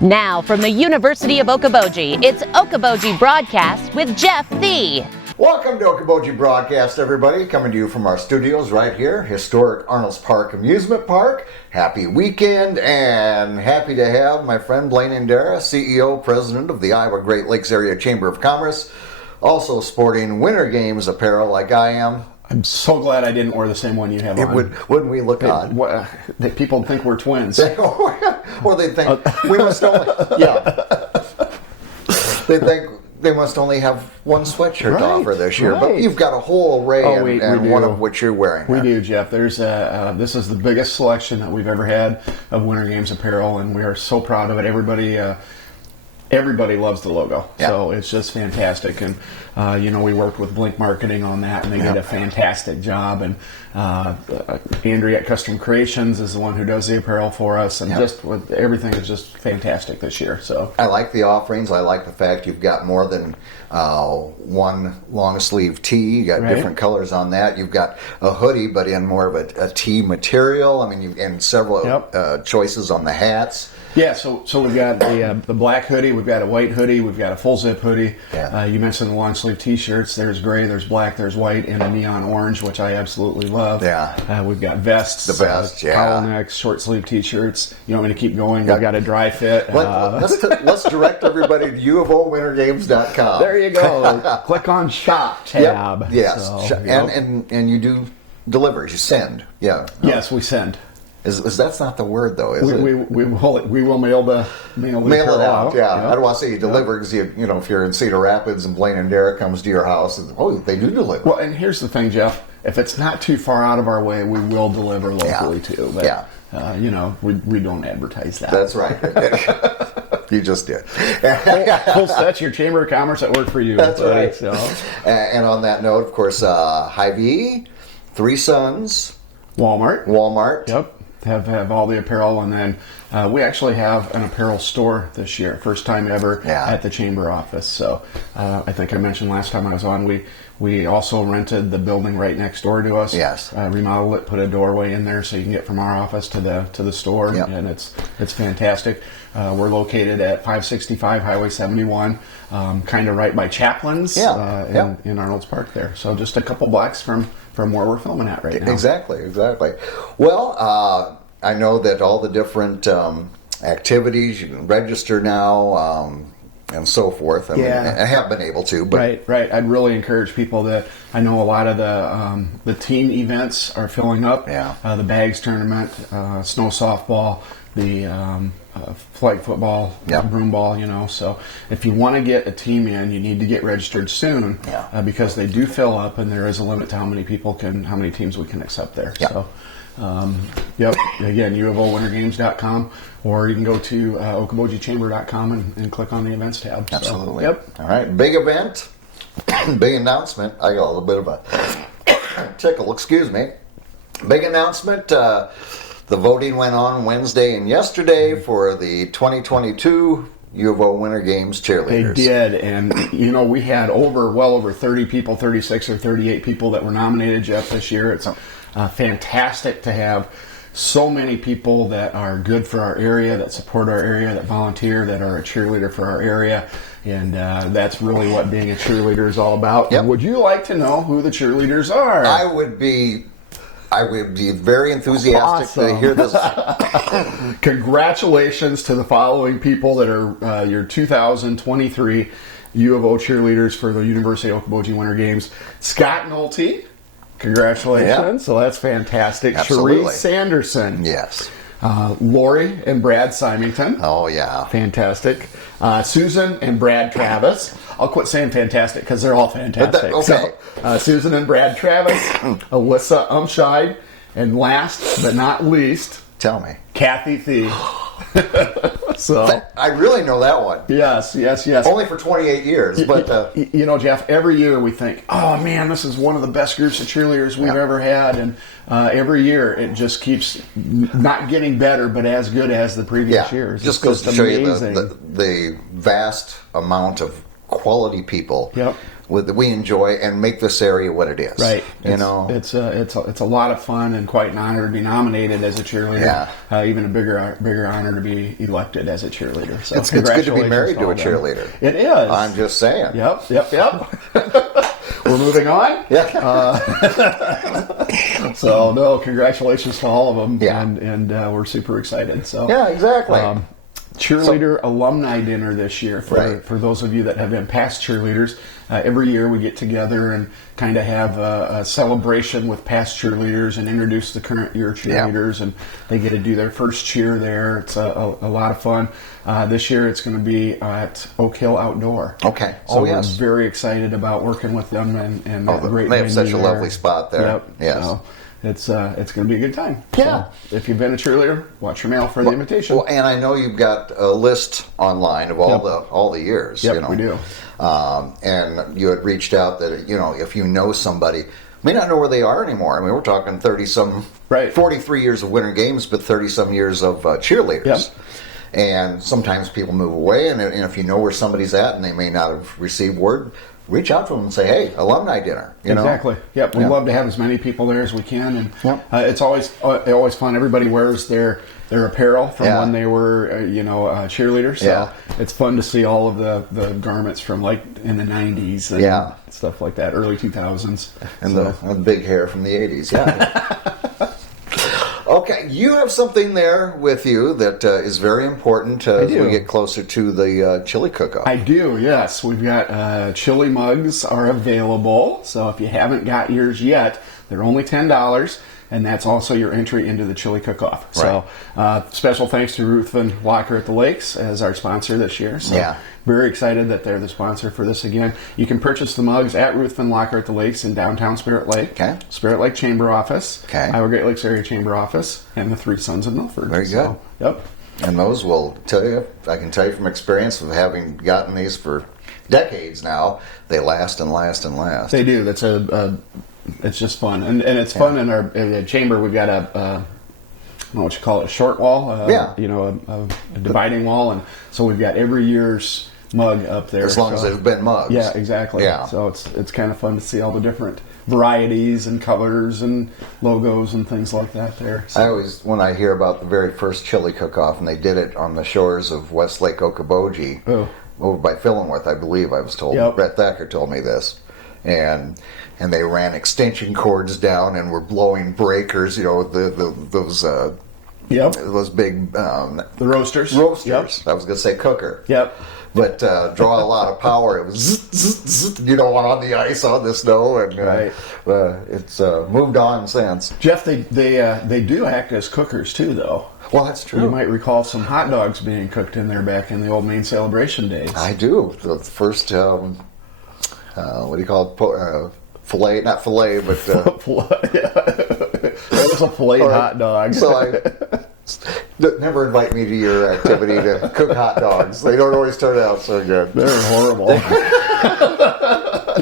Now from the University of Okoboji, it's Okoboji Broadcast with Jeff Thee. Welcome to Okoboji Broadcast, everybody. Coming to you from our studios right here, historic Arnold's Park Amusement Park. Happy weekend, and happy to have my friend Blain Andera, CEO, President of the Iowa Great Lakes Area Chamber of Commerce, also sporting Winter Games apparel like I am. I'm so glad I didn't wear the same one you have on. Wouldn't we look odd? People think we're twins. Or they think we must only... Yeah. They think they must only have one sweatshirt to offer this year. Right. But you've got a whole array, and one of which you're wearing. We do, Jeff. There's this is the biggest selection that we've ever had of Winter Games apparel, and we are so proud of it. Everybody loves the logo, so it's just fantastic. And we worked with Blink Marketing on that, and they did a fantastic job. And Andrea at Custom Creations is the one who does the apparel for us, and just with everything is just fantastic this year. So I like the offerings. I like the fact you've got more than one long sleeve tee. You got different colors on that. You've got a hoodie, but in more of a tee material. I mean, and several choices on the hats. Yeah, so we've got the black hoodie, we've got a white hoodie, we've got a full zip hoodie. Yeah. You mentioned the long sleeve T-shirts. There's gray, there's black, there's white, and a neon orange, which I absolutely love. Yeah. We've got vests, towel necks, short sleeve T-shirts. You want me to keep going? We've got a dry fit. Let's direct everybody to uofowintergames.com. There you go. Click on shop tab. Yep. Yes, so, and you do deliveries. You send. Yeah. Yes, we send. Is that's not the word though? Is we will mail it out. Yeah, I don't want to say you deliver because if you're in Cedar Rapids and Blain Andera comes to your house, and they do deliver. Well, and here's the thing, Jeff. If it's not too far out of our way, we will deliver locally too. But, we don't advertise that. That's right. You just did. Full set, your Chamber of Commerce at work for you. That's right. So. And on that note, of course, Hy-Vee, Three Sons, Walmart. Yep. Have all the apparel, and then we actually have an apparel store this year, first time ever at the Chamber office. So I think I mentioned last time I was on, we also rented the building right next door to us. Yes. Remodeled it, put a doorway in there so you can get from our office to the store, and it's fantastic. We're located at 565 Highway 71, kind of right by Chaplin's in Arnold's Park there. So just a couple blocks from where we're filming at right now. Exactly. Well, I know that all the different activities, you can register now and so forth. I mean, I have been able to. But Right. I'd really encourage people that I know a lot of the team events are filling up. Yeah. The bags tournament, snow softball, the flag football, broom ball, so if you want to get a team in, you need to get registered soon because they do fill up, and there is a limit to how many teams we can accept there. So again, uofowintergames.com, or you can go to okobojichamber.com and click on the events tab. Absolutely. All right, big event, big announcement. I got a little bit of a tickle, excuse me. Big announcement. The voting went on Wednesday and yesterday for the 2022 U of O Winter Games cheerleaders. They did, and we had well over 30 people, 36 or 38 people that were nominated, Jeff, this year. It's fantastic to have so many people that are good for our area, that support our area, that volunteer, that are a cheerleader for our area. And that's really what being a cheerleader is all about. Yep. Would you like to know who the cheerleaders are? I would be very enthusiastic to hear this. Congratulations to the following people that are your 2023 U of O cheerleaders for the University of Okoboji Winter Games. Scott Nolte, congratulations. So that's fantastic. Absolutely. Cherise Sanderson. Yes. Lori and Brad Symington. Oh, yeah. Fantastic. Susan and Brad Travis. I'll quit saying fantastic because they're all fantastic. Okay. So, Susan and Brad Travis, Alyssa Umscheid, and last but not least, tell me, Kathy Thee. So I really know that one. Yes. Only for 28 years, but Jeff. Every year we think, oh man, this is one of the best groups of cheerleaders we've ever had, and every year it just keeps not getting better, but as good as the previous years. Just goes to show you the vast amount of quality people that we enjoy and make this area what it is. Right. It's It's a lot of fun and quite an honor to be nominated as a cheerleader. Yeah. Even a bigger honor to be elected as a cheerleader. So it's good to be congratulations married to a all them. cheerleader. It is. I'm just saying. Yep. We're moving on. Yeah. So no, congratulations to all of them. Yeah. And we're super excited. So Yeah, exactly. Cheerleader alumni dinner this year Right. for those of you that have been past cheerleaders. Every year we get together and kind of have a celebration with past cheerleaders and introduce the current year cheerleaders, and they get to do their first cheer there. It's a lot of fun. This year it's going to be at Oak Hill Outdoor. Okay. So yes. we're very excited about working with them and that great they have such a venue there. lovely spot there. Yep. Yes. So it's going to be a good time. Yeah. So if you've been a cheerleader, watch your mail for the invitation. Well, and I know you've got a list online of all the years. Yep, we do. And you had reached out that if you know somebody, may not know where they are anymore. I mean, we're talking 30-some, Right. 43 years of Winter Games, but 30-some years of cheerleaders. Yep. And sometimes people move away, and if you know where somebody's at and they may not have received word, reach out to them and say, hey, alumni dinner. Exactly. Yep. We love to have as many people there as we can, and it's always fun. Everybody wears their apparel from when they were cheerleaders. So it's fun to see all of the garments from like in the 90s and stuff like that, early 2000s, and the big hair from the 80s. Yeah. Okay, you have something there with you that is very important as we get closer to the chili cook-off. I do, yes. We've got chili mugs are available, so if you haven't got yours yet, they're only $10, and that's also your entry into the chili cook-off. Right. So special thanks to Ruthven Locker at the Lakes as our sponsor this year. So very excited that they're the sponsor for this again. You can purchase the mugs at Ruthven Locker at the Lakes in downtown Spirit Lake. Okay. Spirit Lake Chamber Office. Okay. Iowa Great Lakes Area Chamber Office, and the Three Sons of Milford. Very good. Yep. And those will tell you, I can tell you from experience of having gotten these for decades now, they last and last and last. They do. That's it's just fun, and it's fun in the chamber. We've got I don't know what you call it, a short wall, a dividing wall, and so we've got every year's mug up there. As long as there's been mugs. Yeah, exactly. Yeah. So it's kind of fun to see all the different varieties and colors and logos and things like that there. So. I always, when I hear about the very first chili cook-off, and they did it on the shores of Westlake Okoboji, over by Fillenworth, I believe I was told. Yep. Brett Thacker told me this. And they ran extension cords down and were blowing breakers, those big the roasters. Roasters. Yep. I was going to say cooker. Yep. But draw a lot of power. It was zzz, zzz, zzz, on the ice, on the snow, and it's moved on since. Jeff, they do act as cookers too, though. Well, that's true. You might recall some hot dogs being cooked in there back in the old Maine Celebration days. I do. The first, what do you call it? Filet, not filet, but... It was a filet hot dog. So never invite me to your activity to cook hot dogs. They don't always turn out so good. They're horrible.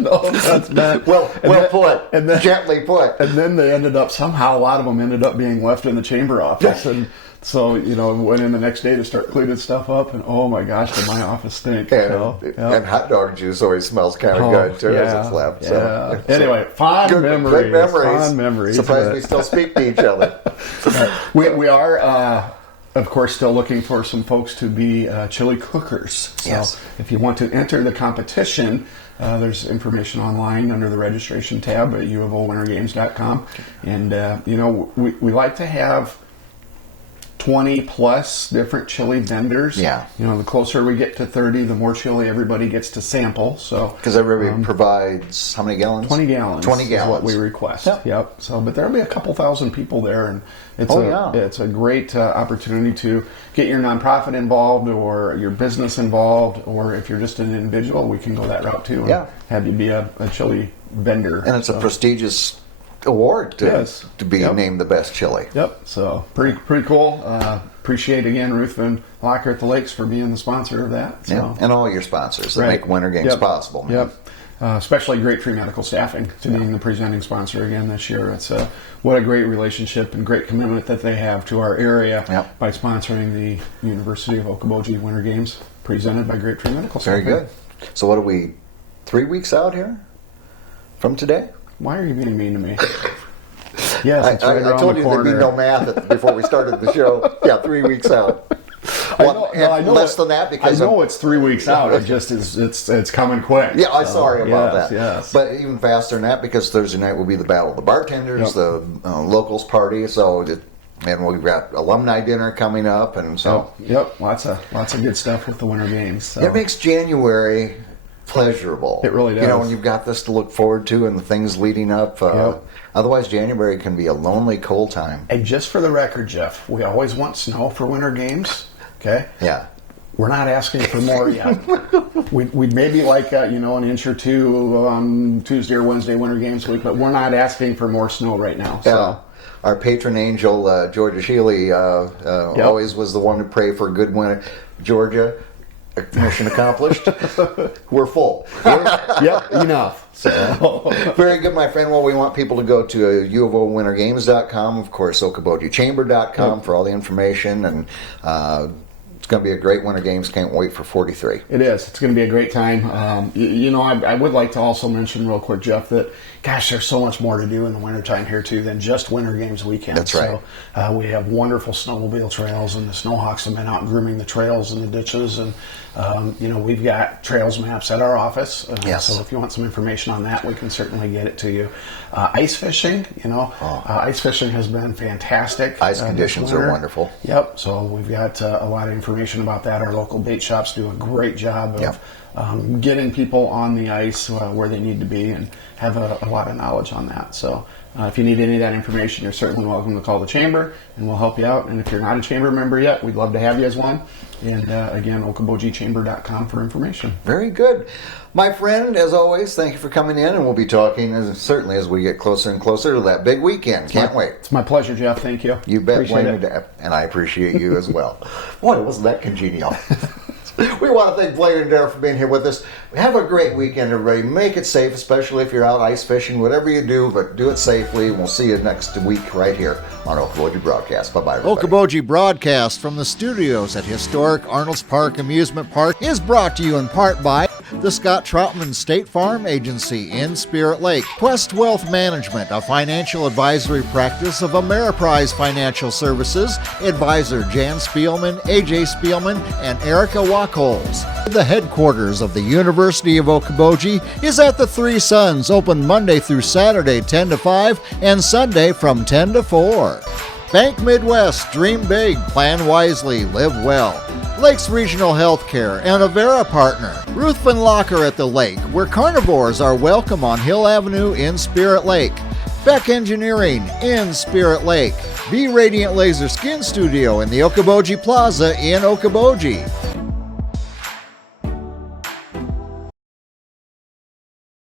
No, that's not. Well put. And then, gently put. And then they ended up, somehow a lot of them ended up being left in the chamber office. And so, went in the next day to start cleaning stuff up. And oh my gosh, did my office stink. And hot dog juice always smells kind of good too as it's left. Yeah. So, anyway, fond memories. Good memories. Fond memories. Surprised we still speak to each other. We are, of course, still looking for some folks to be chili cookers. So if you want to enter the competition, there's information online under the registration tab at uofowintergames.com. And, we like to have 20 plus different chili vendors. Yeah. The closer we get to 30, the more chili everybody gets to sample. So because everybody provides how many gallons? 20 gallons. 20 gallons is what we request. Yep. So, but there'll be a couple thousand people there, and it's a great opportunity to get your nonprofit involved or your business involved, or if you're just an individual, we can go that route too. And have you be a chili vendor. And it's a prestigious award to be named the best chili. Yep. So pretty cool. Appreciate again Ruthven Locker at the Lakes for being the sponsor of that. So. And all your sponsors that make Winter Games possible. Man. Yep. Especially Great Free Medical Staffing to being the presenting sponsor again this year. It's what a great relationship and great commitment that they have to our area by sponsoring the University of Okoboji Winter Games presented by Great Free Medical Staffing. Very good. So what are we, 3 weeks out here from today. Why are you being mean to me? Yes, it's I right around told the you there'd be corner. no math before we started the show. Yeah, 3 weeks out. I Well, know, and less than that because I know it's 3 weeks out. It just is. It's coming quick. Yeah, I'm So, sorry about yes, that. Yes. But even faster than that, because Thursday night will be the Battle of the Bartenders, Yep. the locals party. And we've got alumni dinner coming up, and so Yep. Lots of good stuff with the Winter Games. So. it makes January pleasurable. It really You know, does. when you've got this to look forward to and the things leading up. Yep. Otherwise, January can be a lonely, cold time. And just for the record, Jeff, we always want snow for Winter Games. Okay. Yeah. We're not asking for more yet. We'd maybe like an inch or two on Tuesday or Wednesday Winter Games week, but we're not asking for more snow right now. So. Yeah. Our patron angel, Georgia Shealy, always was the one to pray for a good winter. Georgia, mission accomplished. We're full. Yep, enough. So. Very good, my friend. Well, we want people to go to UofOWinterGames.com, of course, OkobojiChamber.com for all the information, and it's going to be a great Winter Games. Can't wait for 43. It is. It's going to be a great time. I would like to also mention real quick, Jeff, that, gosh, there's so much more to do in the wintertime here, too, than just Winter Games weekend. That's right. So we have wonderful snowmobile trails, and the Snowhawks have been out grooming the trails and the ditches. And, we've got trails maps at our office. Yes. So if you want some information on that, we can certainly get it to you. Ice fishing, ice fishing has been fantastic. Ice conditions are wonderful. Yep. So we've got a lot of information about that. Our local bait shops do a great job of getting people on the ice where they need to be and have a lot of knowledge on that. So if you need any of that information, you're certainly welcome to call the Chamber, and we'll help you out. And if you're not a Chamber member yet, we'd love to have you as one. And again, OkobojiChamber.com for information. Very good. My friend, as always, thank you for coming in, and we'll be talking certainly as we get closer and closer to that big weekend. Can't wait. It's my pleasure, Jeff. Thank you. You bet, Appreciate Blain it. Andera, and I appreciate you as well. Boy, wasn't that congenial. We want to thank Blain Andera for being here with us. Have a great weekend, everybody. Make it safe, especially if you're out ice fishing, whatever you do, but do it safely. We'll see you next week right here on Okoboji Broadcast. Bye-bye, everybody. Okoboji Broadcast from the studios at historic Arnold's Park Amusement Park is brought to you in part by the Scott Troutman State Farm Agency in Spirit Lake, Quest Wealth Management, a financial advisory practice of Ameriprise Financial Services, advisor Jan Spielman, AJ Spielman, and Erica Wachholz. The headquarters of the University of Okoboji is at the Three Sons, open Monday through Saturday 10 to 5 and Sunday from 10 to 4. Bank Midwest, dream big, plan wisely, live well. Lakes Regional Healthcare and Avera Partner. Ruthven Locker at the Lake, where carnivores are welcome on Hill Avenue in Spirit Lake. Beck Engineering in Spirit Lake. Be Radiant Laser Skin Studio in the Okoboji Plaza in Okoboji.